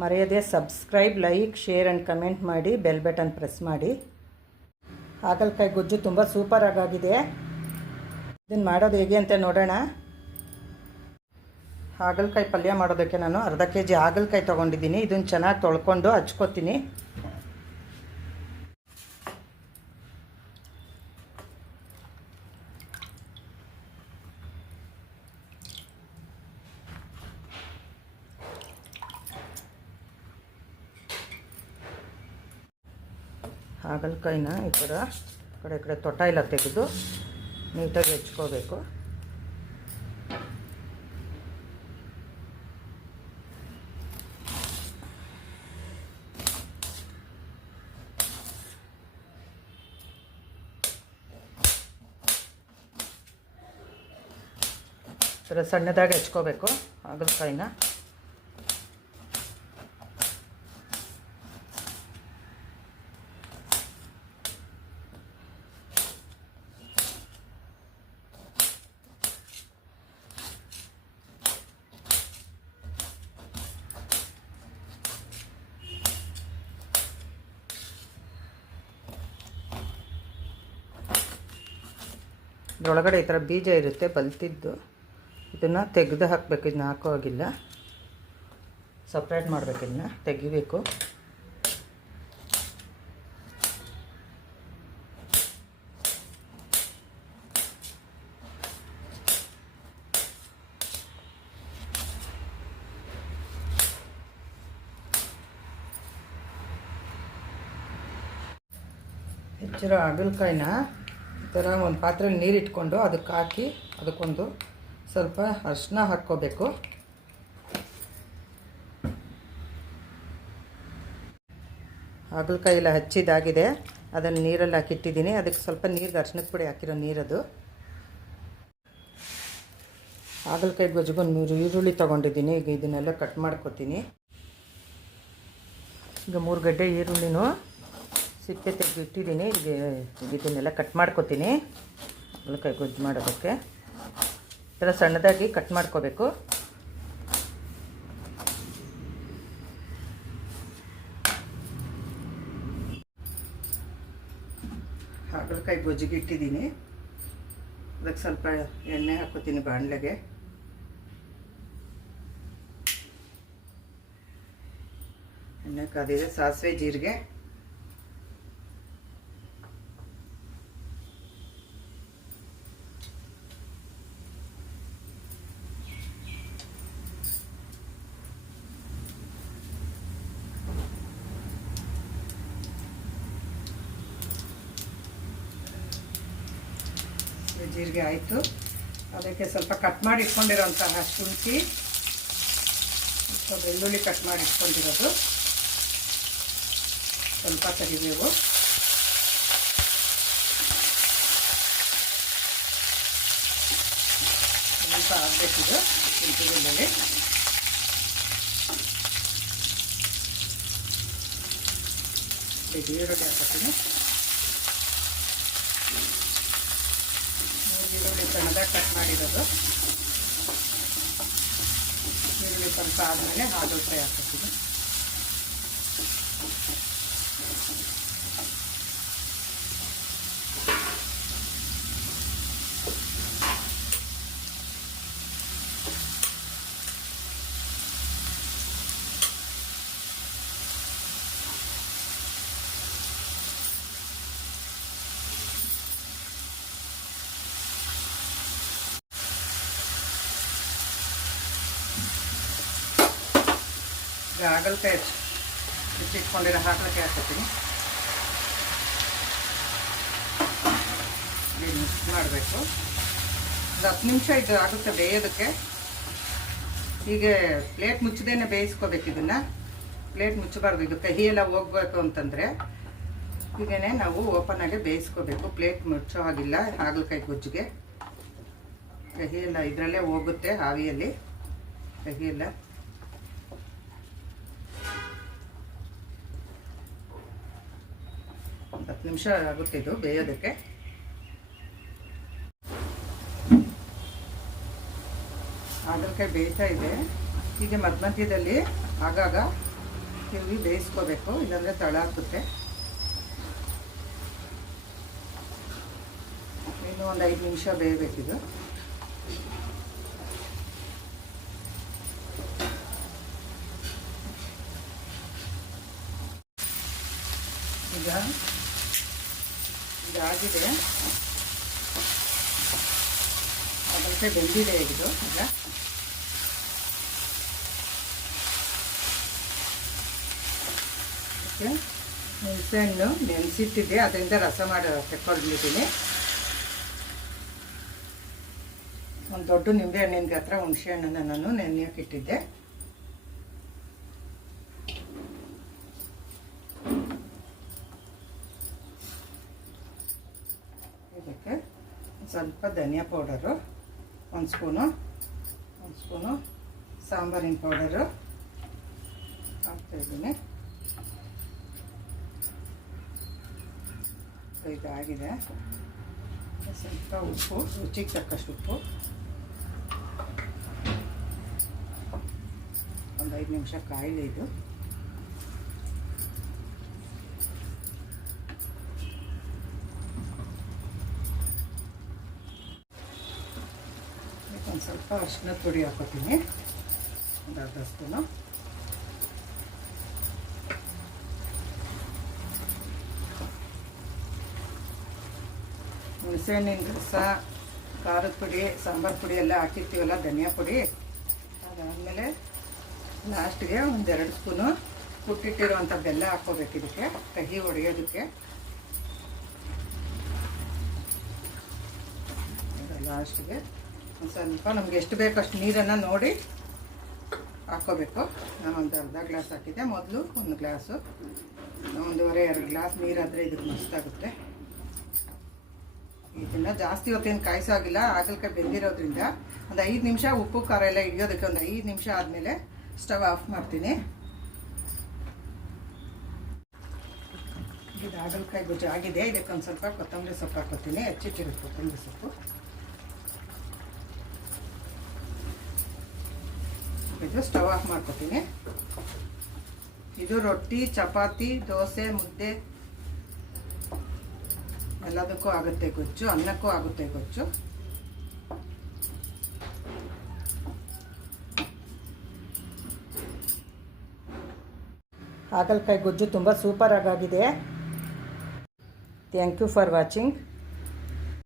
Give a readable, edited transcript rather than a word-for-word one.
ಮರೆಯದೆ subscribe, like, share and comment ಮಾಡಿ, bell button press ಮಾಡಿ. ಹಾಗಲಕಾಯಿ ಗೊಜ್ಜು ತುಂಬ ಸೂಪರಾಗಿದೆ. ಇದನ್ನು ಮಾಡೋದು ಹೇಗೆ ಅಂತ ನೋಡೋಣ. ಹಾಗಲಕಾಯಿ ಪಲ್ಯ ಮಾಡೋದಕ್ಕೆ ನಾನು ಅರ್ಧ kg ಹಾಗಲಕಾಯಿ ತೊಗೊಂಡಿದ್ದೀನಿ. ಇದನ್ನು ಚೆನ್ನಾಗಿ ತೊಳ್ಕೊಂಡು ಹಚ್ಕೋತೀನಿ. ಹಾಗಲಕಾಯಿನ ಈ ಥರ ಕಡೆ ತೊಟ್ಟ ಎಲ್ಲ ತೆಗೆದು ನೀಟಾಗಿ ಹೆಚ್ಕೋಬೇಕು. ಈ ಥರ ಸಣ್ಣದಾಗಿ ಹೆಚ್ಕೋಬೇಕು ಹಾಗಲಕಾಯಿನ. ಇದರೊಳಗಡೆ ಈ ಥರ ಬೀಜ ಇರುತ್ತೆ ಬಲ್ತಿದ್ದು, ಇದನ್ನು ತೆಗೆದು ಹಾಕಬೇಕು. ಇದನ್ನ ಹಾಕೋ ಹಾಗಿಲ್ಲ, ಸಪ್ರೇಟ್ ಮಾಡಬೇಕು. ಇದನ್ನ ತೆಗಿಬೇಕು. ಹೆಚ್ಚಿರೋ ಹಾಗಲಕಾಯಿನ ಈ ಥರ ಒಂದು ಪಾತ್ರೆಯಲ್ಲಿ ನೀರು ಇಟ್ಕೊಂಡು ಅದಕ್ಕೆ ಹಾಕಿ ಅದಕ್ಕೊಂದು ಸ್ವಲ್ಪ ಅರಿಶಿನ ಹಾಕ್ಕೋಬೇಕು. ಹಾಗಲಕಾಯಿ ಎಲ್ಲ ಹಚ್ಚಿದಾಗಿದೆ. ಅದನ್ನು ನೀರಲ್ಲಿ ಹಾಕಿಟ್ಟಿದ್ದೀನಿ. ಅದಕ್ಕೆ ಸ್ವಲ್ಪ ನೀರಿಗೆ ಅರಿಶಿನದ ಪುಡಿ ಹಾಕಿರೋ ನೀರದು. ಹಾಗಲಕಾಯಿ ಗೊಜ್ಜಿಗೊಂದು 3 ಈರುಳ್ಳಿ ತೊಗೊಂಡಿದ್ದೀನಿ. ಈಗ ಇದನ್ನೆಲ್ಲ ಕಟ್ ಮಾಡ್ಕೊತೀನಿ. ಈಗ 3 ಗಡ್ಡೆ ಈರುಳ್ಳಿನೂ ಸಿಪ್ಪೆ ತೆಗೆದು ಇಟ್ಟಿದ್ದೀನಿ. ಈಗ ಇದನ್ನೆಲ್ಲ ಕಟ್ ಮಾಡ್ಕೊತೀನಿ. ಹಾಗಲಕಾಯಿ ಗೊಜ್ಜು ಮಾಡೋದಕ್ಕೆ ಈ ಥರ ಸಣ್ಣದಾಗಿ ಕಟ್ ಮಾಡ್ಕೋಬೇಕು. ಹಾಗಲಕಾಯಿ ಗೊಜ್ಜಿಗೆ ಇಟ್ಟಿದ್ದೀನಿ. ಅದಕ್ಕೆ ಸ್ವಲ್ಪ ಎಣ್ಣೆ ಹಾಕೋತೀನಿ ಬಾಣಲೆಗೆ. ಎಣ್ಣೆ ಕಾದಿದೆ. ಸಾಸಿವೆ, ಜೀರಿಗೆ, ಜೀರಿಗೆ ಆಯಿತು. ಅದಕ್ಕೆ ಸ್ವಲ್ಪ ಕಟ್ ಮಾಡಿ ಇಟ್ಕೊಂಡಿರೋಂತಹ ಶುಂಠಿ, ಸ್ವಲ್ಪ ಬೆಳ್ಳುಳ್ಳಿ ಕಟ್ ಮಾಡಿ ಇಟ್ಕೊಂಡಿರೋದು, ಸ್ವಲ್ಪ ಕರಿಬೇವು, ಸ್ವಲ್ಪ ಆಗಬೇಕಿದು ಶುಂಠಿ ಬೆಳ್ಳುಳ್ಳಿ. ಈರುಳ್ಳಿ ಹಾಕೋತೀನಿ. ಈರುಳ್ಳಿ ಸಣ್ಣದಾಗಿ ಕಟ್ ಮಾಡಿರೋದು. ಈರುಳ್ಳಿ ಸ್ವಲ್ಪ ಆದಮೇಲೆ ಹಾಗಲಕಾಯಿ ಹಾಕೋತೀನಿ. ಹಾಗಲಕಾಯಿ ಹೆಚ್ಚಿಟ್ಕೊಂಡಿರೋ ಹಾಗಲಕಾಯಿ ಹಾಕ್ತೀನಿ. ಮಿಕ್ಸ್ ಮಾಡಬೇಕು. ಒಂದು 10 ನಿಮಿಷ ಇದು ಆಗುತ್ತೆ ಬೇಯೋದಕ್ಕೆ. ಹೀಗೆ ಪ್ಲೇಟ್ ಮುಚ್ಚದೇನೆ ಬೇಯಿಸ್ಕೋಬೇಕು. ಇದನ್ನು ಪ್ಲೇಟ್ ಮುಚ್ಚಬಾರ್ದು. ಇದು ಕಹಿ ಎಲ್ಲ ಹೋಗ್ಬೇಕು ಅಂತಂದರೆ ಹೀಗೇ ನಾವು ಓಪನಾಗೆ ಬೇಯಿಸ್ಕೋಬೇಕು. ಪ್ಲೇಟ್ ಮುಚ್ಚೋ ಹಾಗಿಲ್ಲ. ಹಾಗಲಕಾಯಿ ಗೊಜ್ಜಿಗೆ ಕಹಿ ಎಲ್ಲ ಇದರಲ್ಲೇ ಹೋಗುತ್ತೆ, ಆವಿಯಲ್ಲಿ ಕಹಿ ಎಲ್ಲ. ಒಂದು 10 ನಿಮಿಷ ಆಗುತ್ತೆ ಇದು ಬೇಯೋದಕ್ಕೆ. ಹಾಗಲಕಾಯಿ ಬೇಯ್ತಾ ಇದೆ. ಹೀಗೆ ಮಧ್ಯದಲ್ಲಿ ಆಗಾಗ ತಿರುವಿ ಬೇಯಿಸ್ಕೋಬೇಕು, ಇಲ್ಲಾಂದರೆ ತಳ ಹಾಕುತ್ತೆ. ಇನ್ನು ಒಂದು 5 ನಿಮಿಷ ಬೇಯಬೇಕಿದು. ಈಗ ಇದಾಗಿದೆ, ಅದಕ್ಕೆ ಬೆಂದಿದೆ ಇದು. ಈಗ ಹುಣಸೆಹಣ್ಣು ನೆನೆಸಿಟ್ಟಿದ್ದೆ, ಅದರಿಂದ ರಸ ಮಾಡಿ ತೆಕ್ಕೊಂಡಿದ್ದೀನಿ. ಒಂದು ದೊಡ್ಡ ನಿಂಬೆಹಣ್ಣಿನ ಗಾತ್ರ ಹುಣಸೆಹಣ್ಣನ್ನು ನಾನು ನೆನೆಯೋಕೆ ಇಟ್ಟಿದ್ದೆ. ಇದಕ್ಕೆ ಸ್ವಲ್ಪ ಧನಿಯಾ ಪೌಡರು, ಒಂದು ಸ್ಪೂನು ಸಾಂಬಾರಿನ ಪೌಡರು ಹಾಕ್ತಾಯಿದ್ದೀನಿ. ಇದಾಗಿದೆ. ಸ್ವಲ್ಪ ಉಪ್ಪು, ರುಚಿಗೆ ತಕ್ಕಷ್ಟು ಉಪ್ಪು. ಒಂದು 5 ನಿಮಿಷ ಕಾಯಿಲೆ ಇದು. ಒಂದು ಸ್ವಲ್ಪ ಅರಿಶಿನ ಪುಡಿ ಹಾಕೋತೀನಿ, ಒಂದು ಅರ್ಧ ಸ್ಪೂನು. ಹುಣಸೆಹಣ್ಣಿನ ರಸ, ಖಾರದ ಪುಡಿ, ಸಾಂಬಾರು ಪುಡಿ ಎಲ್ಲ ಹಾಕಿರ್ತೀವಲ್ಲ, ಧನಿಯಾ ಪುಡಿ. ಅದಾದಮೇಲೆ ಲಾಸ್ಟ್ಗೆ ಒಂದು 2 ಸ್ಪೂನು ಕುಟ್ಟಿಟ್ಟಿರುವಂಥ ಬೆಲ್ಲ ಹಾಕ್ಕೋಬೇಕು ಇದಕ್ಕೆ, ಕಹಿ ಹೊಡೆಯೋದಕ್ಕೆ. ಲಾಸ್ಟ್ಗೆ ಒಂದು ಸ್ವಲ್ಪ ನಮ್ಗೆ ಎಷ್ಟು ಬೇಕೋ ಅಷ್ಟು ನೀರನ್ನು ನೋಡಿ ಹಾಕ್ಕೋಬೇಕು. ನಾನು ಒಂದು ಅರ್ಧ ಗ್ಲಾಸ್ ಹಾಕಿದ್ದೆ, ಮೊದಲು 1 ಗ್ಲಾಸು, 1.5-2 ಗ್ಲಾಸ್ ನೀರಾದರೆ ಇದಕ್ಕೆ ಮಸ್ತಾಗುತ್ತೆ. ಇದನ್ನು ಜಾಸ್ತಿ ಹೊತ್ತೇನು ಕಾಯಿಸೋಗಿಲ್ಲ, ಹಾಗಲಕಾಯಿ ಬೆಂದಿರೋದ್ರಿಂದ ಒಂದು 5 ನಿಮಿಷ ಉಪ್ಪು ಖಾರ ಎಲ್ಲ ಹಿಡಿಯೋದಕ್ಕೆ ಒಂದು 5 ನಿಮಿಷ ಆದಮೇಲೆ ಸ್ಟವ್ ಆಫ್ ಮಾಡ್ತೀನಿ. ಇದು ಹಾಗಲಕಾಯಿ ಗೊಜ್ಜು ಆಗಿದೆ. ಇದಕ್ಕೆ ಒಂದು ಸ್ವಲ್ಪ ಕೊತ್ತಂಬರಿ ಸೊಪ್ಪು ಹಾಕೋತೀನಿ, ಹೆಚ್ಚಿಟ್ಟಿರೋ ಕೊತ್ತಂಬರಿ ಸೊಪ್ಪು. ಇದು ಸ್ಟವ್ ಆಫ್ ಮಾಡ್ಕೊತೀನಿ. ಇದು ರೊಟ್ಟಿ, ಚಪಾತಿ, ದೋಸೆ, ಮುದ್ದೆ ಎಲ್ಲದಕ್ಕೂ ಆಗುತ್ತೆ ಗೊಜ್ಜು, ಅನ್ನಕ್ಕೂ ಆಗುತ್ತೆ ಗೊಜ್ಜು. ಹಾಗಲಕಾಯಿ ಗೊಜ್ಜು ತುಂಬ ಸೂಪರ್ ಆಗಿದೆ. Thank you for watching.